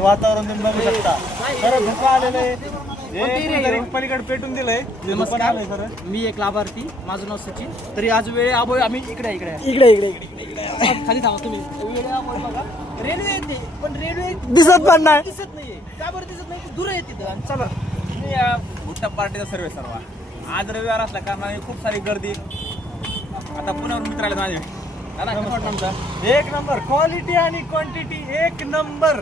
वातावरण तुम्ही बघू शकता. सर धोका आलेलं आहे. पलीकडे पेटून दिलंय. नमस्कार, मी एक लाभार्थी, माझं नाव सचिन. तरी आज वेळे अभावी आम्ही इकडे खाली थांबा तुम्ही. वेळे अभावी बघा रेल्वे येते, पण रेल्वे दिसत पण नाही. दिसत नाहीये. का बरं दिसत नाही? दूर येते तिथं. चला, मी भुट्टा पार्टीचा सर्वे सर्व. आज रविवार असला कारणाने खूप सारी गर्दी. आता पुण्यावरून मित्र आले माझे. एक नंबर क्वालिटी आणि क्वांटिटी एक नंबर.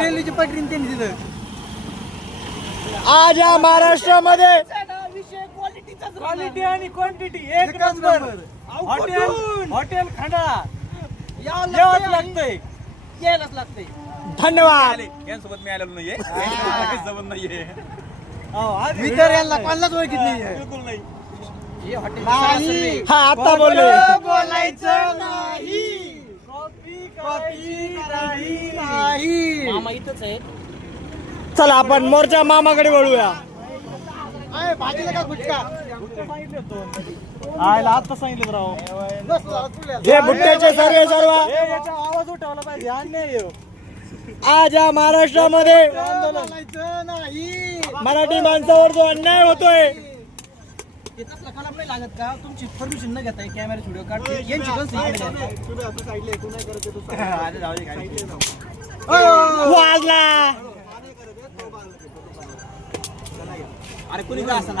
रेल्वेची पटरी त्यांनी दिलं. आज या महाराष्ट्रामध्ये विषय क्वालिटीचा क्वालिटी आणि क्वांटिटी एक नंबर. हॉटेल खंडाळा यावंच लागतंय. यायलाच लागतंय. धन्यवाद. यांसोबत मी आलेलो नाहीये. जमत नाहीये. मी तर यांना कोणालाच ओळखीत नाहीये. बिलकुल नाही. हे हॉटेल हा आता बोललो. बोलायचं नाही. मामा इथंच आहे. चला आपण मोर्चा मामाकडे वळूया. भाजीला का गुटखा आता सांगितलं राव. हे बुट्ट्याचे सर्व याचा आवाज उठवला पाहिजे. अन्याय आज या महाराष्ट्रामध्ये बोलायचं नाही. मराठी माणसावर जो अन्याय होतोय त्याचा कलम नाही लागत का? तुमची परमिशन न घेताय कॅमेरा व्हिडिओ काढते. यांची गंज वाजला. अरे कुणी का असं ना